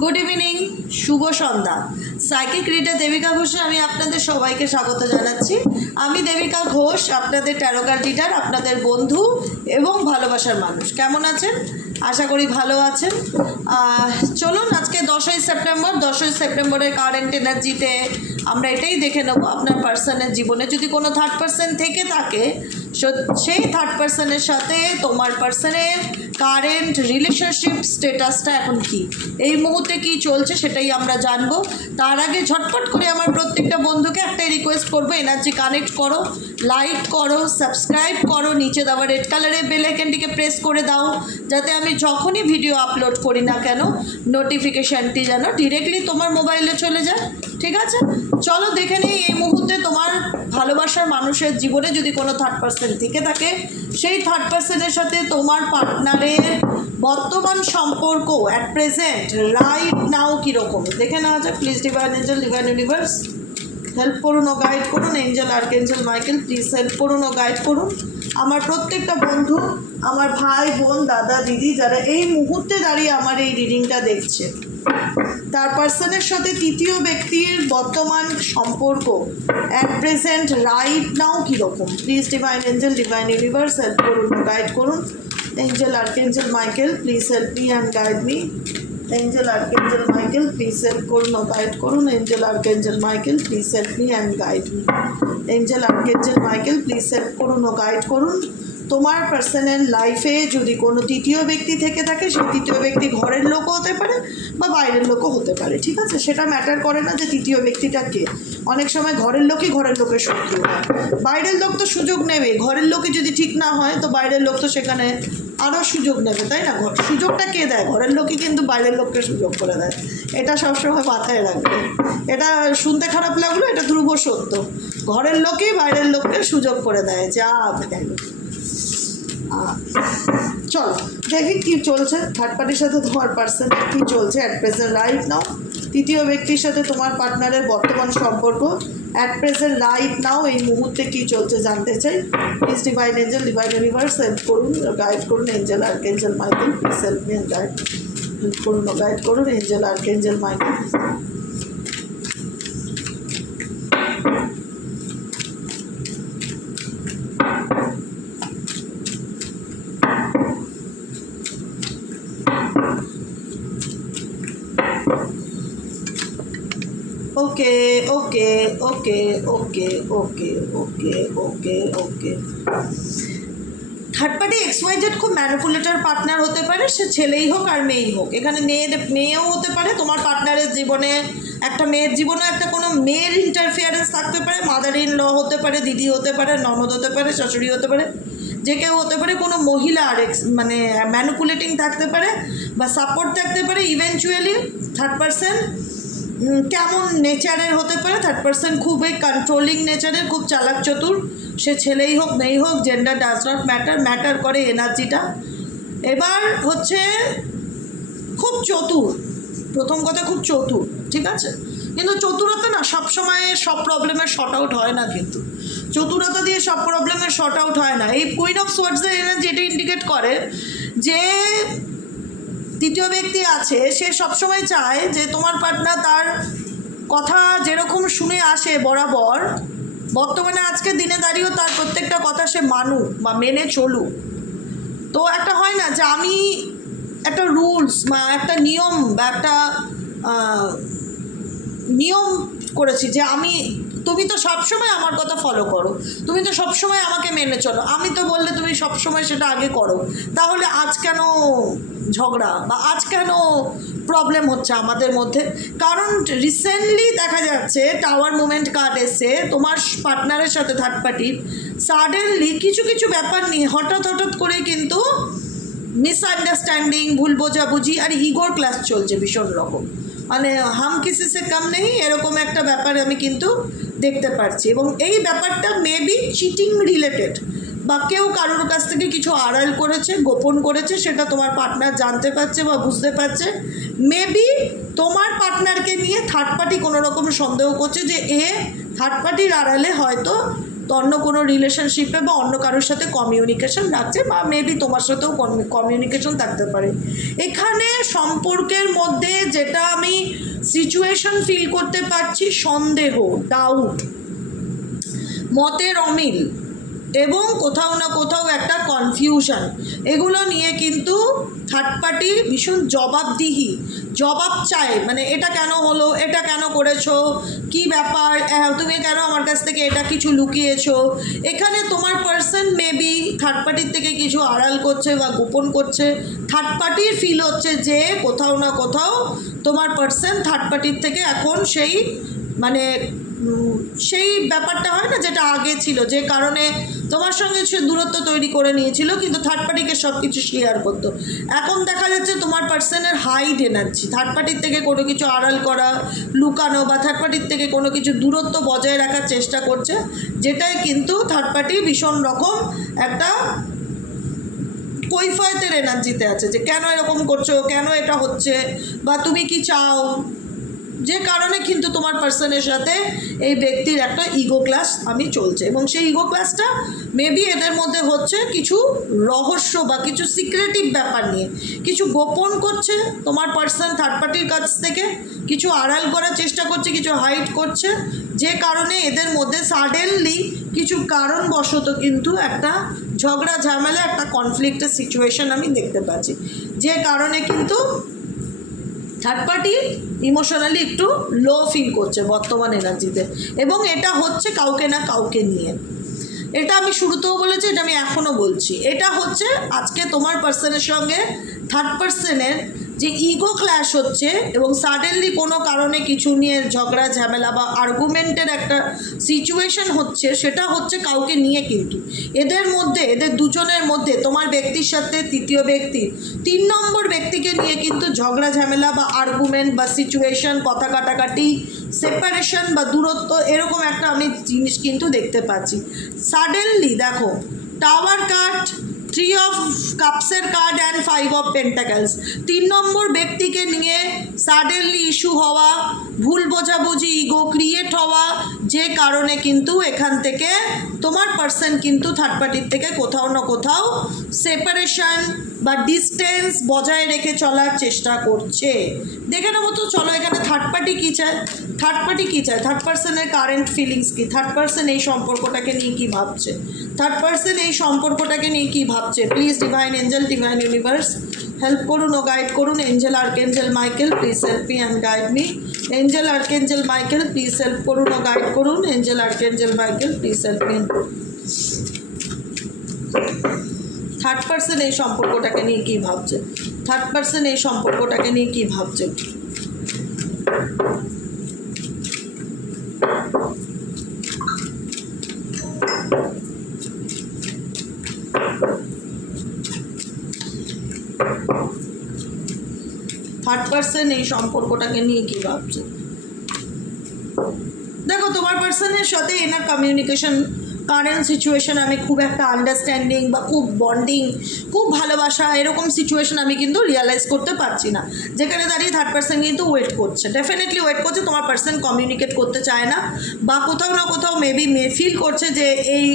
Good evening শুভ সন্ধ্যা। Psychic reader Debika ঘোষে আমি আপনাদের সবাইকে স্বাগত জানাচ্ছি। আমি দেবিকা ঘোষ আপনাদের ট্যারোকার রিডার আপনাদের বন্ধু এবং ভালোবাসার মানুষ। কেমন আছেন? আশা করি ভালো আছেন। চলুন আজকে দশই সেপ্টেম্বর, দশই সেপ্টেম্বরের কারেন্ট এনার্জিতে আমরা এটাই দেখে নেব আপনার পার্সনের জীবনে। যদি কোনো থার্ড পার্সন থেকে থাকে সেই থার্ড পার্সনের সাথে তোমার পার্সনের কারেন্ট রিলেশনশিপ স্টেটাসটা এখন কি? এই মুহূর্তে কি চলছে সেটাই আমরা জানব। তার আগে ঝটপট করে আমার প্রত্যেকটা বন্ধুকে একটাই রিকোয়েস্ট করব এনার্জি কানেক্ট করো লাইক করো সাবস্ক্রাইব করো, নিচে দেওয়া রেড কালারের বেল আইকনটিকে প্রেস করে দাও, যাতে আমি যখনই ভিডিও আপলোড করি না কেন নোটিফিকেশানটি যেন ডিরেক্টলি তোমার মোবাইলে চলে যায়। ঠিক আছে? চলো দেখে নিই এই মুহূর্তে তোমার ভালোবাসার মানুষের জীবনে যদি কোনো থার্ড পার্সন থেকে থাকে, সেই থার্ড পার্সনের সাথে তোমার পার্টনারের বর্তমান সম্পর্ক অ্যাট প্রেজেন্ট রাইট নাও কীরকম? দেখে নেওয়া যাক please divine angel divine universe help করুন ও গাইড করুন angel archangel Michael please help করুন ও গাইড করুন। আমার প্রত্যেকটা বন্ধু, আমার ভাই, বোন, দাদা, দিদি, যারা এই মুহূর্তে দাঁড়িয়ে আমার এই রিডিংটা দেখছে। তার পার্সনের সাথে তৃতীয় ব্যক্তির বর্তমান সম্পর্ক। অ্যাট প্রেজেন্ট রাইট নাও কীরকম? Please divine angel divine universe help করুন গাইড করুন। Angel archangel Michael please help me and guide me angel archangel Michael please help করুন গাইড করুন। Angel archangel Michael please help me and guide me angel archangel Michael please help করুন guide করুন। তোমার personal লাইফে যদি কোনো তৃতীয় ব্যক্তি থেকে থাকে, সেই তৃতীয় ব্যক্তি ঘরের লোকও হতে পারে বা বাইরের লোকও হতে পারে, ঠিক আছে? সেটা ম্যাটার করে না যে তৃতীয় ব্যক্তিটা কে। অনেক সময় ঘরের লোকই ঘরের লোকের শত্রু হয়। বাইরের লোক তো সুযোগ নেবে। ঘরের লোকই যদি ঠিক না হয়, তো বাইরের লোক তো সেখানে আরও সুযোগ নেবে, তাই না? সুযোগটা কে দেয়? ঘরের লোকই কিন্তু বাইরের লোককে সুযোগ করে দেয়। এটা সবসময় মাথায় রাখবে। এটা শুনতে খারাপ লাগল, এটা ধ্রুব সত্য। ঘরের লোকই বাইরের লোককে সুযোগ করে দেয়। যা দেখো চলো, দেখি কি চলছে। থার্ড পার্টির সাথে তোমার পার্সন কি চলছে অ্যাট প্রেজেন্ট রাইট নাও তৃতীয় ব্যক্তির সাথে তোমার পার্টনারের বর্তমান সম্পর্ক। অ্যাট প্রেজেন্ট রাইট নাও এই মুহূর্তে কি চলছে জানতে চাই। Please divine angel divine universe help করুন গাইড করুন angel archangel Michael please help me guide help করুন গাইড করুন angel archangel Michael okay okay okay okay okay okay okay okay third party X Y Z খুব manipulator partner হতে পারে, সে ছেলেই হোক আর মেয়েই হোক। এখানে মেয়ের, মেয়েও হতে পারে, তোমার পার্টনারের জীবনে একটা মেয়ের জীবনে একটা কোনো মেয়ের ইন্টারফিয়ারেন্স থাকতে পারে মাদার ইন ল হতে পারে, দিদি হতে পারে, ননদ হতে পারে, শাশুড়ি হতে পারে, যে কেউ হতে পারে, কোনো মহিলা আর এক্স মানে ম্যানিপুলেটিং থাকতে পারে বা সাপোর্ট থাকতে পারে ইভেনচুয়ালি থার্ড পার্সন কেমন নেচারের হতে পারে থার্ড পার্সন খুবই কন্ট্রোলিং নেচারের, খুব চালাক চতুর। সে ছেলেই হোক, মেয়েই হোক gender does not matter matter করে এনার্জিটা। এবার হচ্ছে খুব চতুর। প্রথম কথা, খুব চতুর, ঠিক আছে? কিন্তু চতুরতা না সবসময় সব প্রবলেমের শর্ট আউট হয় না কিন্তু। চতুরতা দিয়ে সব প্রবলেমের শর্ট আউট হয় না। এই কুইন অফ সোয়ার্ডসের এনার্জি এটা ইন্ডিকেট করে যে তৃতীয় ব্যক্তি আছে, সে সবসময় চায় যে তোমার পার্টনার তার কথা যেরকম শুনে আসে বরাবর, বর্তমানে আজকের দিনে দাঁড়িয়েও তার প্রত্যেকটা কথা সে মানুক বা মেনে চলুক। তো একটা হয় না যে আমি একটা রুলস বা একটা নিয়ম বা একটা নিয়ম করেছি যে আমি, তুমি তো সবসময় আমার কথা ফলো করো, তুমি তো সবসময় আমাকে মেনে চলো, আমি তো বললে তুমি সবসময় সেটা আগে করো, তাহলে আজ কেন ঝগড়া বা আজ কেন প্রবলেম হচ্ছে আমাদের মধ্যে? কারণ রিসেন্টলি দেখা যাচ্ছে টাওয়ার মুভমেন্ট কার্ড এসে তোমার পার্টনারের সাথে থার্ড পার্টির সাডেনলি কিছু কিছু ব্যাপার নিয়ে হঠাৎ হঠাৎ করে কিন্তু মিসআন্ডারস্ট্যান্ডিং ভুল বোঝাবুঝি আর ইগোর ক্লাস চলছে ভীষণ রকম। মানে হাম কিসি সে কাম নেই, এরকম একটা ব্যাপার আমি কিন্তু দেখতে পারছি। এবং এই ব্যাপারটা মেবি চিটিং রিলেটেড বা কেউ কারোর কাছ থেকে কিছু আড়াল করেছে, গোপন করেছে, সেটা তোমার পার্টনার জানতে পারছে বা বুঝতে পারছে। মেবি তোমার পার্টনারকে নিয়ে থার্ড পার্টি কোনো রকম সন্দেহ করছে যে, এ থার্ড পার্টির আড়ালে হয়তো অন্য কোনো রিলেশনশিপে বা অন্য কারোর সাথে কমিউনিকেশন রাখছে বা মেবি তোমার সাথেও কমিউনিকেশন থাকতে পারে। এখানে সম্পর্কের মধ্যে যেটা আমি সিচুয়েশন ফিল করতে পারছি, সন্দেহ ডাউট মতের অমিল। এবং কোথাও না কোথাও একটা কনফিউশন এগুলো নিয়ে কিন্তু থার্ড পার্টি ভীষণ জবাবদিহি, জবাব চায় মানে এটা কেন হলো, এটা কেন করেছ, কি ব্যাপার তুমি কেন আমার কাছ থেকে এটা কিছু লুকিয়েছো? এখানে তোমার পার্সন মেবি থার্ড পার্টির থেকে কিছু আড়াল করছে বা গোপন করছে। থার্ড পার্টির ফিল হচ্ছে যে কোথাও না কোথাও তোমার পার্সন থার্ড পার্টির থেকে এখন সেই মানে সেই ব্যাপারটা হয় না যেটা আগে ছিল। যে কারণে তোমার সঙ্গে সে দূরত্ব তৈরি করে নিয়েছিল, কিন্তু থার্ড পার্টিকে সব কিছু শেয়ার করতো। এখন দেখা যাচ্ছে তোমার পার্সনের হাইড এনার্জি। থার্ড পার্টির থেকে কোনো কিছু আড়াল করা, লুকানো বা থার্ড পার্টির থেকে কোনো কিছু দূরত্ব বজায় রাখার চেষ্টা করছে, যেটাই কিন্তু থার্ড পার্টি ভীষণ রকম একটা কৈফয়তের এনার্জিতে আছে যে কেন এরকম করছ, কেন এটা হচ্ছে, বা তুমি কি চাও যে কারণে কিন্তু তোমার পার্সনের সাথে এই ব্যক্তির একটা ইগো ক্লাস আমি চলছে। এবং সেই ইগো ক্লাসটা মেবি এদের মধ্যে হচ্ছে কিছু রহস্য বা কিছু সিক্রেটিভ ব্যাপার নিয়ে। কিছু গোপন করছে তোমার পার্সন থার্ড পার্টির কাছ থেকে, কিছু আড়াল করার চেষ্টা করছে, কিছু হাইড করছে। যে কারণে এদের মধ্যে সাডেনলি কিছু কারণবশত কিন্তু একটা ঝগড়া, ঝামেলা, একটা কনফ্লিক্টের সিচুয়েশন আমি দেখতে পাচ্ছি। যে কারণে কিন্তু থার্ড পার্টি ইমোশনালি একটু লো ফিল করছে বর্তমান এনার্জিতে এবং এটা হচ্ছে কাউকে না কাউকে নিয়ে। এটা আমি শুরুতেও বলেছি, এটা আমি এখনও বলছি। এটা হচ্ছে আজকে তোমার পার্সনের সঙ্গে থার্ড পার্সনের যে ইগো ক্ল্যাশ হচ্ছে এবং সাডেনলি কোনো কারণে কিছু নিয়ে ঝগড়া, ঝামেলা বা আর্গুমেন্টের একটা সিচুয়েশন হচ্ছে, সেটা হচ্ছে কাউকে নিয়ে কিন্তু। এদের মধ্যে, এদের দুজনের মধ্যে, তোমার ব্যক্তির সাথে তৃতীয় ব্যক্তি, তিন নম্বর ব্যক্তিকে নিয়ে কিন্তু ঝগড়া, ঝামেলা বা আর্গুমেন্ট বা সিচুয়েশন কথা কাটাকাটি সেপারেশন বা দূরত্ব, এরকম একটা আমি জিনিস কিন্তু দেখতে পাচ্ছি। সাডেনলি দেখো tower card three of কাপসের card and five of pentacles তিন নম্বর ব্যক্তিকে নিয়ে সাডেনলি ইস্যু হওয়া, ভুল বোঝাবুঝি ইগো ক্রিয়েট হওয়া, যে কারণে কিন্তু এখান থেকে তোমার পার্সন কিন্তু থার্ড পার্টির থেকে কোথাও না কোথাও সেপারেশন বা ডিস্টেন্স বজায় রেখে চলার চেষ্টা করছে। দেখে নেব তো, চলো এখানে থার্ড পার্টি কী চায়? থার্ড পার্টি কী চায়? থার্ড পার্সনের কারেন্ট ফিলিংস কী? থার্ড পার্সন এই সম্পর্কটাকে নিয়ে কী ভাবছে? থার্ড পার্সন এই সম্পর্কটাকে নিয়ে কী ভাবছে? Please divine angel divine universe help করুন ও গাইড করুন। Angel archangel Michael please help me and guide me angel archangel Michael please help করুন ও গাইড করুন। Angel archangel Michael please help me third person এই সম্পর্কটাকে নিয়ে কী ভাবছে? থার্ড পার্সন এই সম্পর্কটাকে নিয়ে কী ভাবছে? থার্ড পার্সন এই সম্পর্কটাকে নিয়ে কী ভাবছে? দেখো, তোমার পার্সনের সাথে এনার কমিউনিকেশন কারেন্ট সিচুয়েশন আমি খুব একটা আন্ডারস্ট্যান্ডিং বা খুব বন্ডিং খুব ভালোবাসা এরকম সিচুয়েশন আমি কিন্তু রিয়ালাইজ করতে পারছি না। যেখানে দাঁড়িয়ে থার্ড পার্সন কিন্তু ওয়েট করছে। ডেফিনেটলি ওয়েট করছে, তোমার পার্সন কমিউনিকেট করতে চায় না, বা কোথাও না কোথাও মেবি মে ফিল করছে যে এই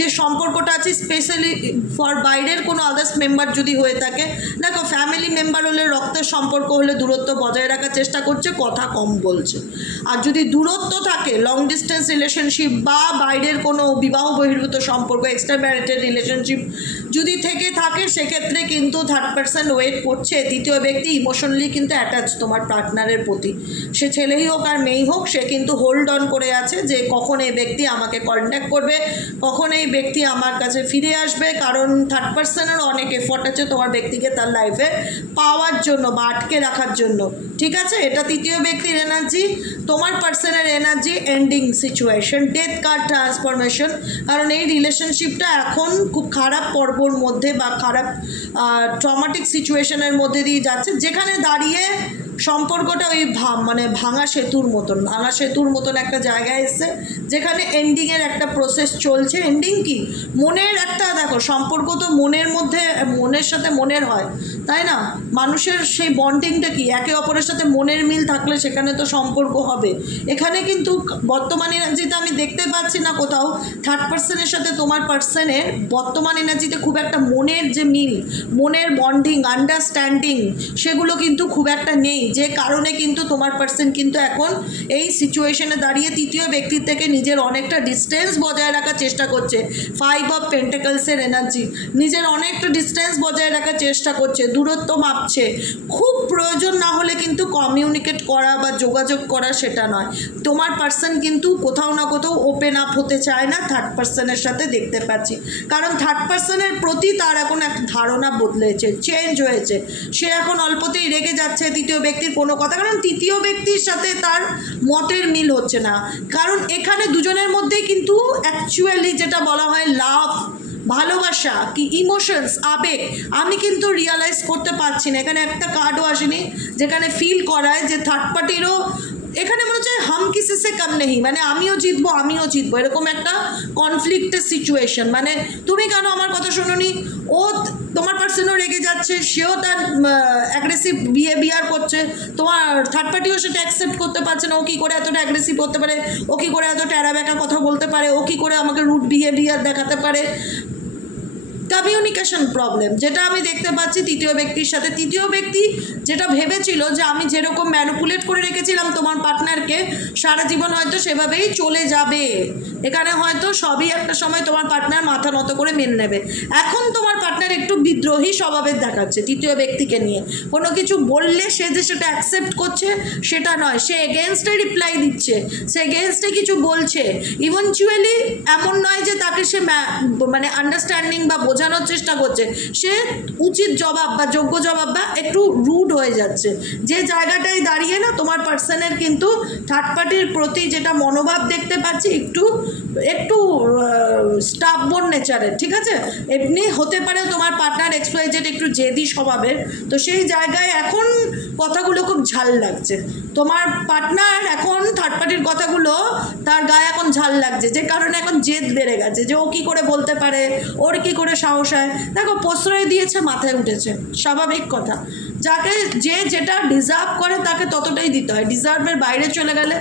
যে সম্পর্কটা আছে স্পেশালি ফর বাইরের কোনো আদার্স মেম্বার যদি হয়ে থাকে, দেখো ফ্যামিলি মেম্বার হলে রক্তের সম্পর্ক হলে দূরত্ব বজায় রাখার চেষ্টা করছে, কথা কম বলছে। আর যদি দূরত্ব থাকে লং ডিস্টেন্স রিলেশনশিপ বা বাইরের কোনো বিবাহ বহির্ভূত সম্পর্ক এক্সট্রা ম্যারিটেড রিলেশনশিপ যদি থেকে থাকে, সেক্ষেত্রে কিন্তু থার্ড পার্সন ওয়েট করছে। তৃতীয় ব্যক্তি ইমোশনালি কিন্তু অ্যাটাচ তোমার পার্টনারের প্রতি। সে ছেলেই হোক আর মেয়েই হোক, সে কিন্তু হোল্ড অন করে আছে যে কখন এই ব্যক্তি আমাকে কন্ট্যাক্ট করবে, কখন এই ব্যক্তি আমার কাছে ফিরে আসবে, কারণ থার্ড পার্সনের অনেক এফর্ট আছে তোমার ব্যক্তিকে তার লাইফে পাওয়ার জন্য বা আটকে রাখার জন্য। ঠিক আছে? এটা তৃতীয় ব্যক্তির এনার্জি তোমার পার্সনের energy ending situation death card transformation কারণ এই রিলেশনশিপটা এখন খুব খারাপ পর্বর মধ্যে বা খারাপ ট্রমাটিক সিচুয়েশনের মধ্যে দিয়ে যাচ্ছে। যেখানে দাঁড়িয়ে সম্পর্কটা ওই মানে ভাঙা সেতুর মতন, ভাঙা সেতুর মতন একটা জায়গায় এসছে যেখানে এন্ডিংয়ের একটা প্রসেস চলছে। এন্ডিং কি? মনের একটা, দেখো, সম্পর্ক তো মনের মধ্যে, মনের সাথে মনের হয়। তাই না? মানুষের সেই বন্ডিংটা কি? একে অপরের সাথে মনের মিল থাকলে সেখানে তো সম্পর্ক হবে। এখানে কিন্তু বর্তমান এনার্জিতে আমি দেখতে পাচ্ছি না কোথাও। থার্ড পার্সনের সাথে তোমার পার্সনের বর্তমান এনার্জিতে খুব একটা মনের যে মিল, মনের বন্ডিং আন্ডারস্ট্যান্ডিং সেগুলো কিন্তু খুব একটা নেই। যে কারণে কিন্তু তোমার পার্সন কিন্তু এখন এই সিচুয়েশনে দাঁড়িয়ে তৃতীয় ব্যক্তির থেকে নিজের অনেকটা ডিস্টেন্স বজায় রাখার চেষ্টা করছে। ফাইভ অফ পেন্টাকলসের এনার্জি নিজের অনেকটা ডিস্টেন্স বজায় রাখার চেষ্টা করছে। দূরত্ব মাপছে। খুব প্রয়োজন না হলে কিন্তু কমিউনিকেট করা বা যোগাযোগ করা সেটা নয়। তোমার পার্সন কিন্তু কোথাও না কোথাও ওপেন আপ হতে চায় না থার্ড পার্সনের সাথে দেখতে পাচ্ছি। কারণ থার্ড পার্সনের প্রতি তার এখন এক ধারণা বদলেছে চেঞ্জ হয়েছে। সে এখন অল্পতেই রেগে যাচ্ছে তৃতীয় ব্যক্তির কোনো কথা। কারণ তৃতীয় ব্যক্তির সাথে তার মতের মিল হচ্ছে না। কারণ এখানে দুজনের মধ্যেই কিন্তু অ্যাকচুয়ালি যেটা বলা হয় লাভ ভালোবাসা কি ইমোশনস আবেগ। আমি কিন্তু রিয়ালাইজ করতে পারছি না। এখানে একটা কার্ডও আসেনি, যেখানে ফিল করায় যে থার্ড পার্টিরও এখানে মনে হচ্ছে হাম কিসে সে কাম নেই। মানে আমিও জিতবো আমিও জিতবো। এরকম একটা কনফ্লিক্টের সিচুয়েশন মানে তুমি কেন আমার কথা শোনোনি? ও তোমার পার্সনও রেগে যাচ্ছে, সেও তার অ্যাগ্রেসিভ বিহেভিয়ার করছে। তোমার থার্ড পার্টিও সেটা অ্যাকসেপ্ট করতে পারছে না। ও কী করে এতটা অ্যাগ্রেসিভ করতে পারে? ও কী করে এত ট্যারা ব্যাকা কথা বলতে পারে? ও কী করে আমাকে রুট বিহেভিয়ার দেখাতে পারে? কমিউনিকেশন প্রবলেম যেটা আমি দেখতে পাচ্ছি তৃতীয় ব্যক্তির সাথে। তৃতীয় ব্যক্তি যেটা ভেবেছিল যে আমি যেরকম ম্যানুপুলেট করে রেখেছিলাম তোমার পার্টনারকে সারা জীবন হয়তো সেভাবেই চলে যাবে। এখানে হয়তো সবই একটা সময় তোমার পার্টনার মাথা নত করে মেনে নেবে। এখন তোমার পার্টনার একটু বিদ্রোহী স্বভাবের দেখাচ্ছে তৃতীয় ব্যক্তিকে নিয়ে। কোনো কিছু বললে সে যে সেটা অ্যাকসেপ্ট করছে, সেটা নয়। সে এগেনস্টে রিপ্লাই দিচ্ছে, সে এগেনস্টে কিছু বলছে। ইভেনচুয়ালি এমন নয় যে তাকে সে মানে আন্ডারস্ট্যান্ডিং বা বোঝানোর চেষ্টা করছে। সে উচিত জবাব বা যোগ্য জবাব বা একটু রুড হয়ে যাচ্ছে। যে জায়গাটায় দাঁড়িয়ে না, তোমার পার্সনের কিন্তু থার্ড পার্টির প্রতি যেটা মনোভাব দেখতে পাচ্ছি, একটু একটু স্টাবন নেচারের ঠিক আছে? এমনি হতে পারে তোমার পার্টনার এক্সপ্রাইজেড একটু জেদি স্বভাবের, তো সেই জায়গায় এখন কথাগুলো খুব ঝাল লাগছে। তোমার পার্টনার এখন থার্ড পার্টির কথাগুলো তার ঝাল লাগছে, যে কারণে এখন জেদ বেড়ে গেছে যে ও কী করে বলতে পারে, ওর কী করে সাহস হয়। দেখো, প্রশ্রয় দিয়েছে, মাথায় উঠেছে, স্বাভাবিক কথা। যাকে যে যেটা ডিজার্ভ করে, তাকে ততটাই দিতে হয়। ডিজার্ভের বাইরে চলে গেলে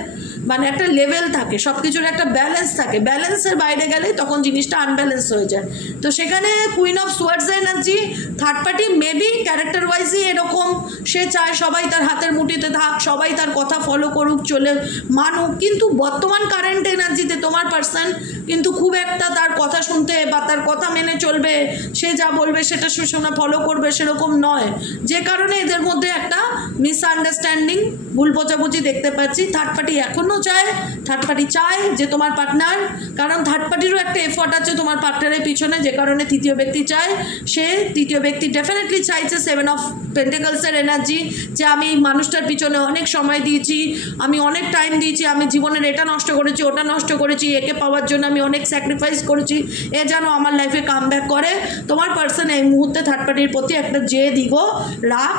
মানে একটা লেভেল থাকে সব কিছুর একটা ব্যালেন্স থাকে। ব্যালেন্সের বাইরে গেলেই তখন জিনিসটা আনব্যালেন্স হয়ে যায়। তো সেখানে queen of swords energy third party maybe character ওয়াইজই এরকম। সে চায় সবাই তার হাতের মুঠিতে থাক, সবাই তার কথা ফলো করুক, চলে, মানুক। কিন্তু বর্তমান কারেন্ট এনার্জিতে তোমার পার্সন কিন্তু খুব একটা তার কথা শুনতে বা তার কথা মেনে চলবে, সে যা বলবে সেটা শোনা ফলো করবে সেরকম নয়। যে কারণে এদের মধ্যে একটা মিসআন্ডারস্ট্যান্ডিং ভুল বোঝাবুঝি দেখতে পাচ্ছি। থার্ড পার্টি এখনও চায় থার্ড পার্টি চায় যে তোমার পার্টনার কারণ থার্ড পার্টিরও একটা এফোর্ট আছে তোমার পার্টনারের পিছনে, যে কারণে তৃতীয় ব্যক্তি চায়। সে তৃতীয় ব্যক্তি ডেফিনেটলি চাইছে সেভেন অফ পেন্টিকালসের এনার্জি যে আমি এই মানুষটার পিছনে অনেক সময় দিয়েছি, আমি অনেক টাইম দিয়েছি, আমি জীবনের এটা নষ্ট করেছি, ওটা নষ্ট করেছি, একে পাওয়ার জন্য আমি অনেক স্যাক্রিফাইস করেছি। এ যেন আমার লাইফে কাম ব্যাক করে। তোমার পার্সন এই মুহূর্তে থার্ড পার্টির প্রতি একটা যে দিগ রাগ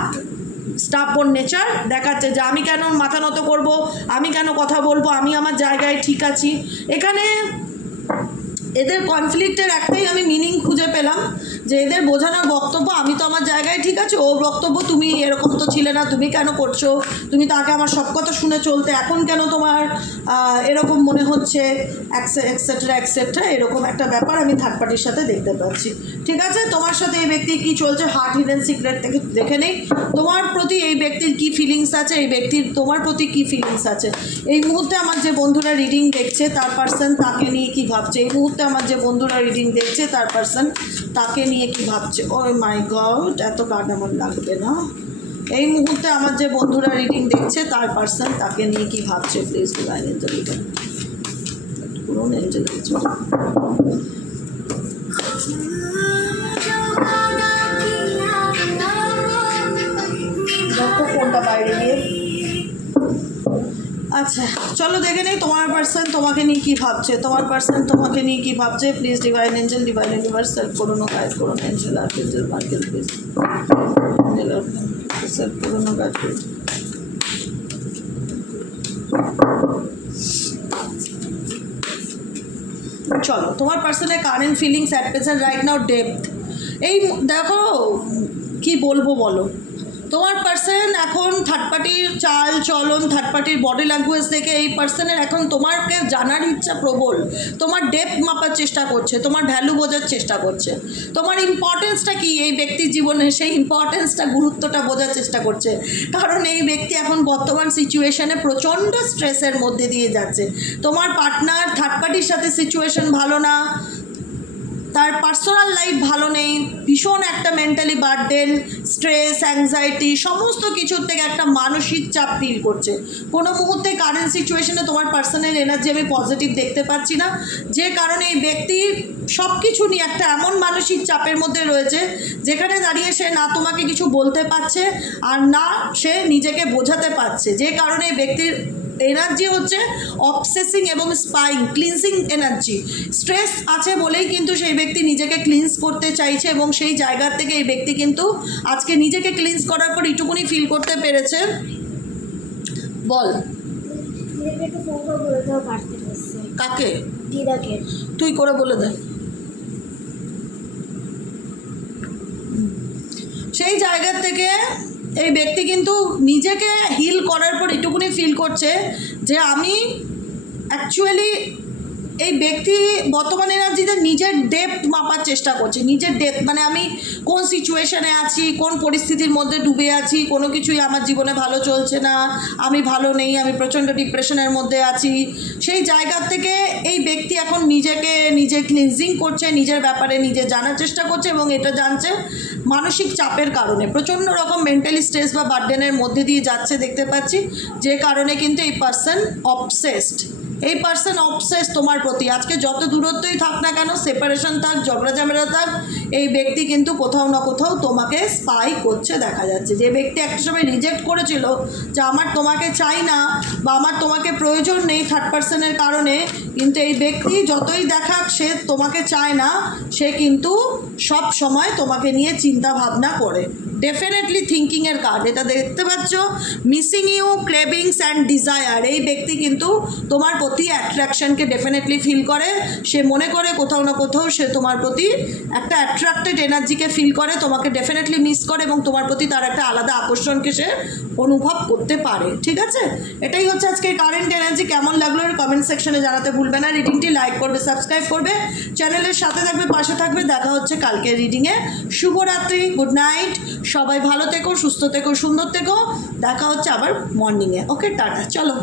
স্টাফবোন নেচার দেখাচ্ছে যে আমি কেন মাথা নত করব, আমি কেন কথা বলব, আমি আমার জায়গায় ঠিক আছি। এখানে এদের কনফ্লিক্টের একটাই আমি মিনিং খুঁজে পেলাম। যে এদের বোঝানোর বক্তব্য আমি তো আমার জায়গায়, ঠিক আছে ও বক্তব্য তুমি এরকম তো ছিলে না, তুমি কেন করছ? তুমি তাকে আমার সব কথা শুনে চলতে, এখন কেন তোমার এরকম মনে হচ্ছে এক্সেট্রা এক্সেট্রা এরকম একটা ব্যাপার আমি থার্ড পার্টির সাথে দেখতে পাচ্ছি। ঠিক আছে? তোমার সাথে এই ব্যক্তি কি চলছে? হার্ট হিডেন সিক্রেট থেকে দেখে নেই। তোমার প্রতি এই ব্যক্তির কি ফিলিংস আছে? এই ব্যক্তির, তোমার প্রতি কি ফিলিংস আছে? এই মুহূর্তে আমার যে বন্ধুরা রিডিং দেখছে, তার পার্সন তাকে নিয়ে কি ভাবছে? এই মুহূর্তে আমার যে বন্ধুরা রিডিং দেখছে, তার পার্সন তাকে নিয়ে কি ভাবছে? ও মাই গড এত কার্ড আমার লাগবে না? এই মুহূর্তে আমার যে বন্ধুরা রিডিং দেখছে, তার পার্সন তাকে নিয়ে কি ভাবছে? প্লিজ ডিভাইন এঞ্জেল এঞ্জেল দেখো বাইরে আচ্ছা চলো দেখে নেই তোমার পার্সন তোমাকে নিয়ে কী ভাবছে। তোমার পার্সন তোমাকে নিয়ে কী ভাবছে? Please divine angel divine universe self করুন গাইড করুন angel R Angel Michael please করুন গাইড করুন চলো, তোমার পার্সনের current feelings at present right now depth এই দেখো, কি বলব বলো। তোমার পার্সন এখন থার্ড পার্টির চাল, চলন থার্ড পার্টির বডি ল্যাঙ্গুয়েজ দেখে এই পার্সনের এখন তোমারকে জানার ইচ্ছা প্রবল। তোমার ডেপথ মাপার চেষ্টা করছে, তোমার ভ্যালু বোঝার চেষ্টা করছে। তোমার ইম্পর্টেন্সটা কি? এই ব্যক্তির জীবনে সেই ইম্পর্টেন্সটা গুরুত্বটা বোঝার চেষ্টা করছে। কারণ এই ব্যক্তি এখন বর্তমান সিচুয়েশনে প্রচণ্ড স্ট্রেসের মধ্যে দিয়ে যাচ্ছে। তোমার পার্টনার থার্ড পার্টির সাথে সিচুয়েশন ভালো না। তার পার্সোনাল লাইফ ভালো নেই, ভীষণ একটা মেন্টালি বার্ডেন স্ট্রেস অ্যাংজাইটি সমস্ত কিছুর থেকে একটা মানসিক চাপ ফিল করছে। কোনো মুহূর্তে কারেন্ট সিচুয়েশনে তোমার পার্সোনাল এনার্জি আমি পজিটিভ দেখতে পাচ্ছি না। যে কারণে এই ব্যক্তি সব কিছু নিয়ে একটা এমন মানসিক চাপের মধ্যে রয়েছে, যেখানে দাঁড়িয়ে সে না তোমাকে কিছু বলতে পারছে আর না সে নিজেকে বোঝাতে পারছে। যে কারণে ব্যক্তির এনার্জি হচ্ছে অবসেসিং এবং স্পাইং ক্লিনসিং এনার্জি স্ট্রেস আছে বলেই কিন্তু সেই ব্যক্তি নিজেকে ক্লিনস করতে চাইছে এবং সেই জায়গা থেকে এই ব্যক্তি কিন্তু আজকে নিজেকে ক্লিনস করার পর এইটুকুনি ফিল করতে পেরেছে। বল। কাকে? তুই করে বলে দে। সেই জায়গা থেকে এই ব্যক্তি কিন্তু নিজেকে হিল করার পর এটুকুনি ফিল করছে যে আমি অ্যাকচুয়ালি এই ব্যক্তি বর্তমান এনার্জিতে নিজের ডেপথ মাপার চেষ্টা করছে, নিজের ডেপথ মানে আমি কোন সিচুয়েশনে আছি, কোন পরিস্থিতির মধ্যে ডুবে আছি, কোনো কিছুই আমার জীবনে ভালো চলছে না, আমি ভালো নেই, আমি প্রচণ্ড ডিপ্রেশনের মধ্যে আছি। সেই জায়গা থেকে এই ব্যক্তি এখন নিজেকে নিজে ক্লিনজিং করছে, নিজের ব্যাপারে নিজে জানার চেষ্টা করছে এবং এটা জানছে মানসিক চাপের কারণে। প্রচণ্ড রকম মেন্টালি স্ট্রেস বা বার্ডেনের মধ্যে দিয়ে যাচ্ছে, দেখতে পাচ্ছি। যে কারণে কিন্তু এই পার্সন অবসেসড এই পার্সন অবসেস তোমার প্রতি। আজকে যত দূরত্বই থাক না কেন সেপারেশন থাক, ঝগড়া ঝামেলা থাক, এই ব্যক্তি কিন্তু কোথাও না কোথাও তোমাকে স্পাই করছে দেখা যাচ্ছে। যে ব্যক্তি একটা সময় রিজেক্ট করেছিল যে আমার তোমাকে চাই না বা আমার তোমাকে প্রয়োজন নেই থার্ড পার্সনের কারণে, কিন্তু এই ব্যক্তি যতই দেখাক সে তোমাকে চায় না, সে কিন্তু সব সময় তোমাকে নিয়ে চিন্তা ভাবনা করে। ডেফিনেটলি থিঙ্কিংয়ের কার্ড এটা দেখতে পাচ্ছ? Missing you cravings and desire এই ব্যক্তি কিন্তু তোমার প্রতি অ্যাট্রাকশনকে ডেফিনেটলি ফিল করে। সে মনে করে কোথাও না কোথাও সে তোমার প্রতি একটা অ্যাট্রাক্টেড এনার্জিকে ফিল করে, তোমাকে ডেফিনেটলি মিস করে এবং তোমার প্রতি তার একটা আলাদা আকর্ষণকে সে অনুভব করতে পারে, ঠিক আছে? এটাই হচ্ছে আজকে কারেন্ট এনার্জি কেমন লাগল কমেন্ট সেকশনে জানাতে ভুলবে না। রিডিংটি লাইক করবে সাবস্ক্রাইব করবে। চ্যানেলের সাথে থাকবে, পাশে থাকবে, দেখা হচ্ছে কালকে রিডিংয়ে শুভরাত্রি গুড নাইট সবাই ভালো থেকো, সুস্থ থেকো, সুন্দর থেকো। দেখা হচ্ছে আবার মর্নিংয়ে ওকে টাটা। চলো।